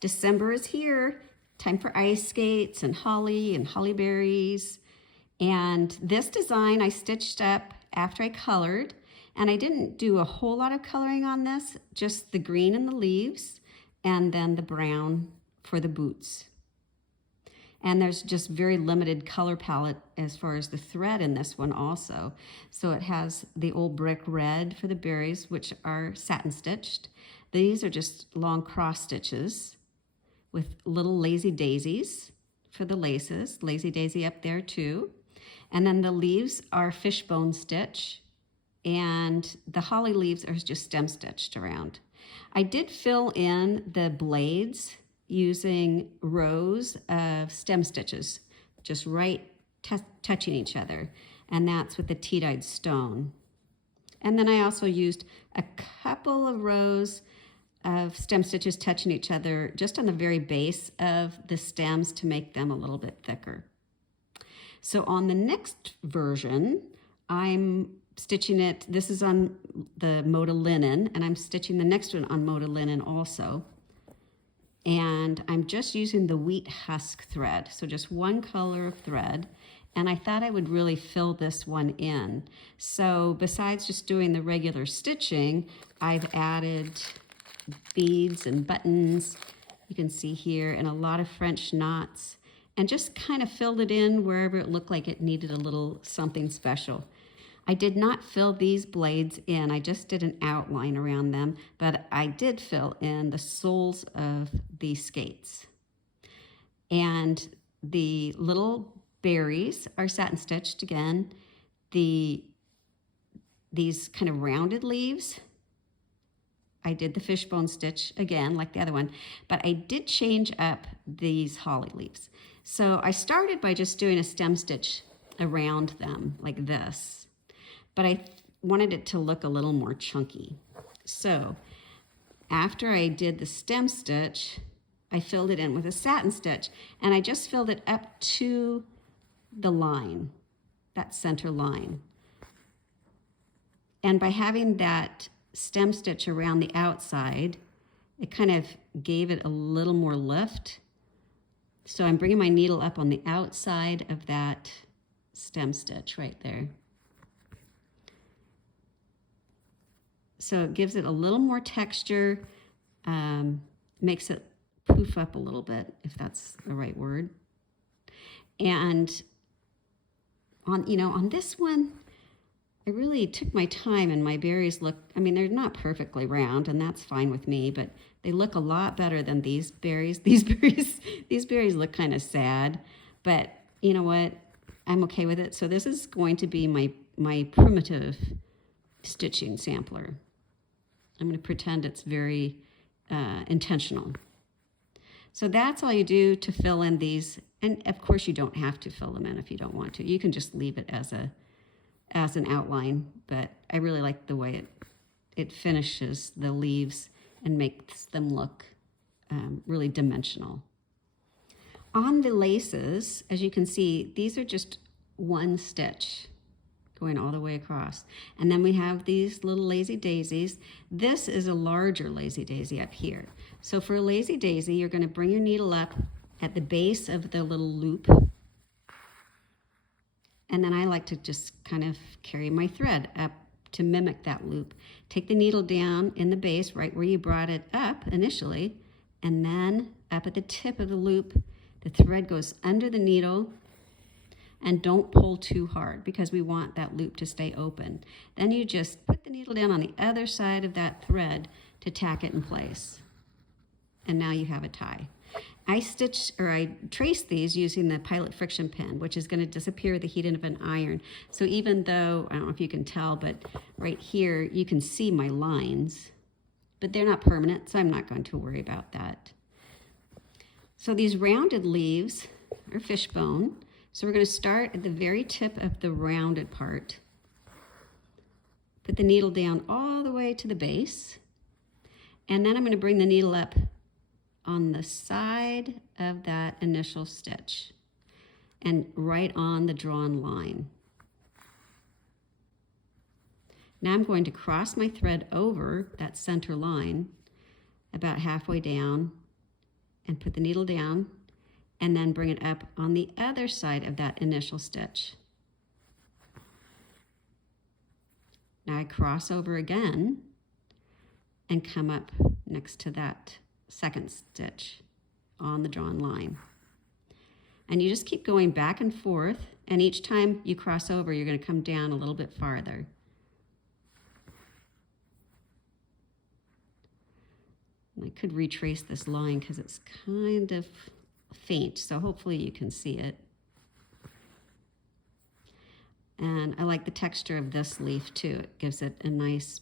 December is here. Time for ice skates and holly berries. And this design I stitched up after I colored, and I didn't do a whole lot of coloring on this, just the green in the leaves and then the brown for the boots. And there's just very limited color palette as far as the thread in this one also. So it has the old brick red for the berries, which are satin stitched. These are just long cross stitches with little lazy daisies for the laces. Lazy daisy up there too. And then the leaves are fishbone stitch, and the holly leaves are just stem stitched around. I did fill in the blades using rows of stem stitches, just right touching each other, and that's with the tea-dyed stone. And then I also used a couple of rows of stem stitches touching each other just on the very base of the stems to make them a little bit thicker. So on the next version, I'm stitching it, this is on the Moda linen, and I'm stitching the next one on Moda linen also. And I'm just using the wheat husk thread, so just one color of thread. And I thought I would really fill this one in. So besides just doing the regular stitching, I've added beads and buttons, you can see here, and a lot of French knots, and just kind of filled it in wherever it looked like it needed a little something special. I did not fill these blades in, I just did an outline around them, but I did fill in the soles of the skates. And the little berries are satin stitched again. These kind of rounded leaves, I did the fishbone stitch again, like the other one, but I did change up these holly leaves. So I started by just doing a stem stitch around them like this, but I wanted it to look a little more chunky. So after I did the stem stitch, I filled it in with a satin stitch, and I just filled it up to the line, that center line. And by having that stem stitch around the outside, it kind of gave it a little more lift. So I'm bringing my needle up on the outside of that stem stitch right there. So it gives it a little more texture, makes it poof up a little bit, if that's the right word. And on this one, I really took my time, and my berries look, I mean, they're not perfectly round, and that's fine with me, but they look a lot better than these berries. These berries look kind of sad, but you know what? I'm okay with it. So this is going to be my primitive stitching sampler. I'm going to pretend it's very intentional. So that's all you do to fill in these, and of course you don't have to fill them in if you don't want to. You can just leave it as an outline, but I really like the way it finishes the leaves and makes them look really dimensional. On the laces, as you can see, these are just one stitch going all the way across. And then we have these little lazy daisies. This is a larger lazy daisy up here. So for a lazy daisy, you're going to bring your needle up at the base of the little loop. And then I like to just kind of carry my thread up to mimic that loop. Take the needle down in the base, right where you brought it up initially, and then up at the tip of the loop, the thread goes under the needle, and don't pull too hard because we want that loop to stay open. Then you just put the needle down on the other side of that thread to tack it in place. And now you have a tie. I traced these using the Pilot friction pen, which is going to disappear the heat of an iron. So even though, I don't know if you can tell, but right here you can see my lines, but they're not permanent, so I'm not going to worry about that. So these rounded leaves are fishbone. So we're going to start at the very tip of the rounded part. Put the needle down all the way to the base. And then I'm going to bring the needle up on the side of that initial stitch and right on the drawn line. Now I'm going to cross my thread over that center line about halfway down and put the needle down, and then bring it up on the other side of that initial stitch. Now I cross over again and come up next to that second stitch on the drawn line. And you just keep going back and forth, and each time you cross over, you're going to come down a little bit farther. And I could retrace this line because it's kind of faint, so hopefully you can see it. And I like the texture of this leaf too. It gives it a nice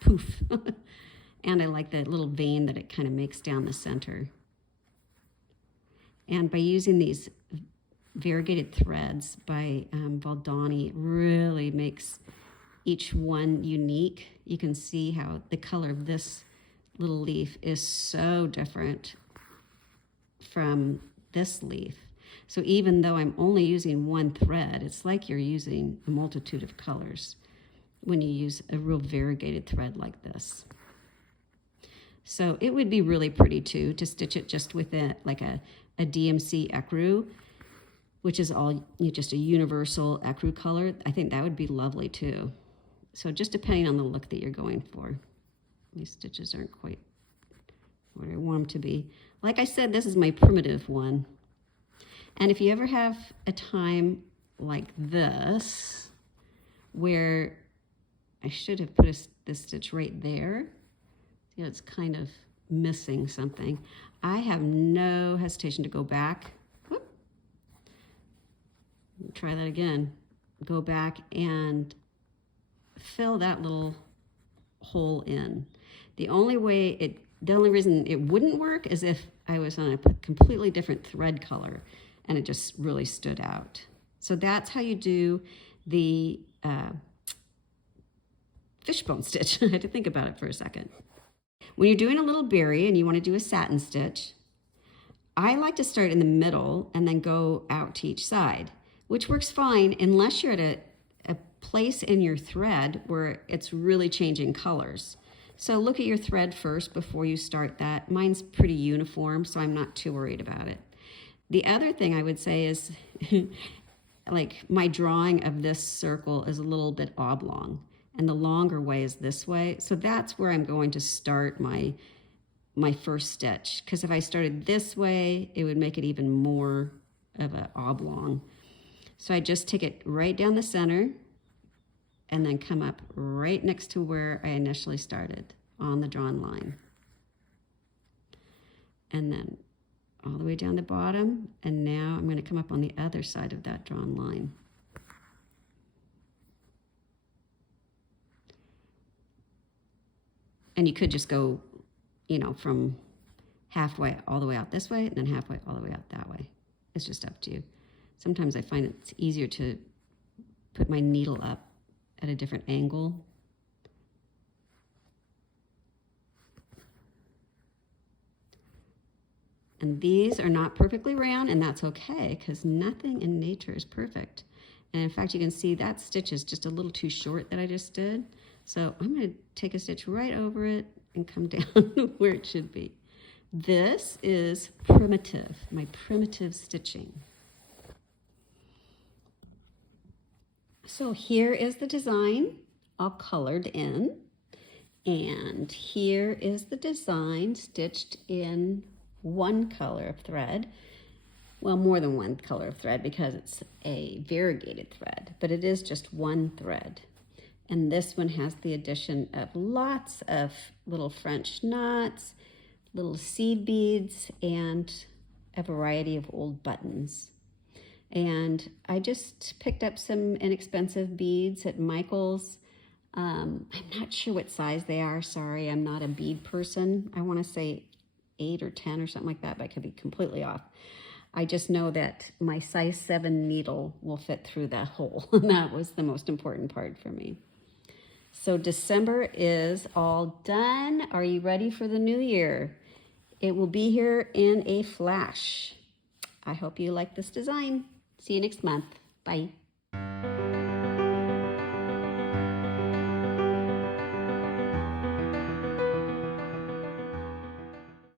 poof. And I like the little vein that it kind of makes down the center. And by using these variegated threads by Valdani, it really makes each one unique. You can see how the color of this little leaf is so different from this leaf. So even though I'm only using one thread, it's like you're using a multitude of colors when you use a real variegated thread like this. So it would be really pretty too to stitch it just with like a DMC ecru, which is all just a universal ecru color. I think that would be lovely too. So just depending on the look that you're going for. These stitches aren't quite what I want them to be. Like I said, this is my primitive one. And if you ever have a time like this, where I should have put this stitch right there, see how it's kind of missing something, I have no hesitation to go back. Whoop. Try that again. Go back and fill that little hole in. The only reason it wouldn't work is if I was on a completely different thread color and it just really stood out. So that's how you do the fishbone stitch. I had to think about it for a second. When you're doing a little berry and you want to do a satin stitch, I like to start in the middle and then go out to each side, which works fine unless you're at a place in your thread where it's really changing colors. So look at your thread first before you start that. Mine's pretty uniform, so I'm not too worried about it. The other thing I would say is, like, my drawing of this circle is a little bit oblong, and the longer way is this way. So that's where I'm going to start my first stitch, because if I started this way, it would make it even more of an oblong. So I just take it right down the center and then come up right next to where I initially started on the drawn line. And then all the way down the bottom, and now I'm going to come up on the other side of that drawn line. And you could just go, from halfway all the way out this way, and then halfway all the way out that way. It's just up to you. Sometimes I find it's easier to put my needle up at a different angle. And these are not perfectly round, and that's okay, because nothing in nature is perfect. And in fact, you can see that stitch is just a little too short that I just did. So I'm going to take a stitch right over it and come down where it should be. This is primitive, my primitive stitching. So here is the design all colored in, and here is the design stitched in one color of thread. Well, more than one color of thread because it's a variegated thread, but it is just one thread. And this one has the addition of lots of little French knots, little seed beads, and a variety of old buttons. And I just picked up some inexpensive beads at Michael's. I'm not sure what size they are. Sorry, I'm not a bead person. I want to say 8 or 10 or something like that, but I could be completely off. I just know that my size 7 needle will fit through that hole. And that was the most important part for me. So December is all done. Are you ready for the new year? It will be here in a flash. I hope you like this design. See you next month. Bye.